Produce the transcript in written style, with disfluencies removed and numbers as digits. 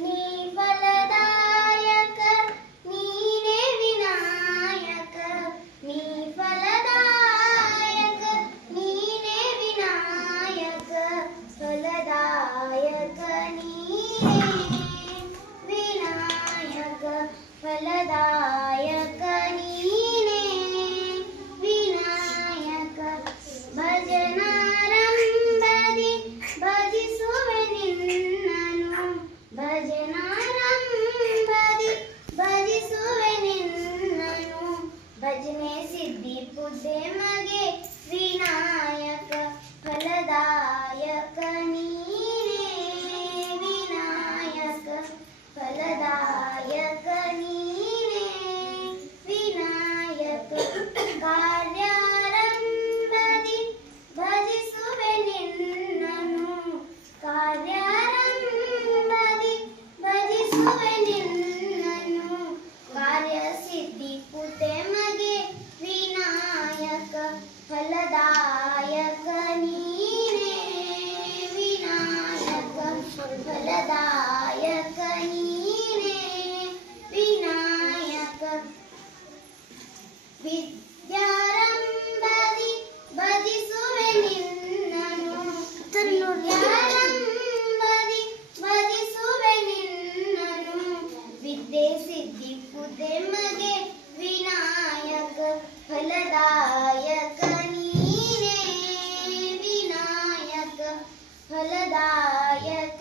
ನೀ ಫಲದಾಯಕ ನೀನೇ ವಿನಾಯಕ ನೀ ಫಲದಾಯಕ ನೀನೇ ವಿನಾಯಕ ಫಲದಾಯಕ ನೀನೇ ವಿನಾಯಕ ಫಲದಾಯಕ ನೀನೇ ವಿನಾಯಕ ಭಜನಾರಂಭದಿ ಭಜಿಸುವೆ ನಿನ್ನನು ಭಜನಾರಂಭದಿ ಭಜಿಸುವೆ ನಿನ್ನನು ಭಜನೆ ಸಿದ್ಧಿ ಪುದ್ಧೆ ಮಗೆ ವಿನಾಯಕ ಫಲದಾಯಕ ನೀನೇ ವಿನಾಯಕ ಫಲದಾಯಕ ನೀನೇ ವಿನಾಯಕ ಕಾರ್ಯಾರಂಭದಿ ಭಜಿಸುವೆ ನಿನ್ನನು ಕಾರ್ಯಾರಂಭದಿ ಭಜಿಸುವೆ ನಿನ್ನನು ಕಾರ್ಯ ಸಿದ್ಧಿ ಪುತೆ ಮಗೆ ವಿನಾಯಕ ಫಲದಾಯಕ ನೀನೇ ವಿನಾಯಕ ಫಲದಾಯಕ ನೀನೇ ವಿನಾಯಕ ವಿದ್ಯಾರಂಭದಿ ಭಜಿಸುವೆ ನಿನ್ನನು ವಿದ್ಯಾರಂಭದಿ ಭಜಿಸುವೆ ನಿನ್ನನು ವಿದ್ಯೆ ಸಿದ್ಧಿ ಪುದೆ ಮಗೆ ವಿನಾಯಕ ಫಲದಾಯಕ ನೀನೇ ವಿನಾಯಕ ಫಲದಾಯಕ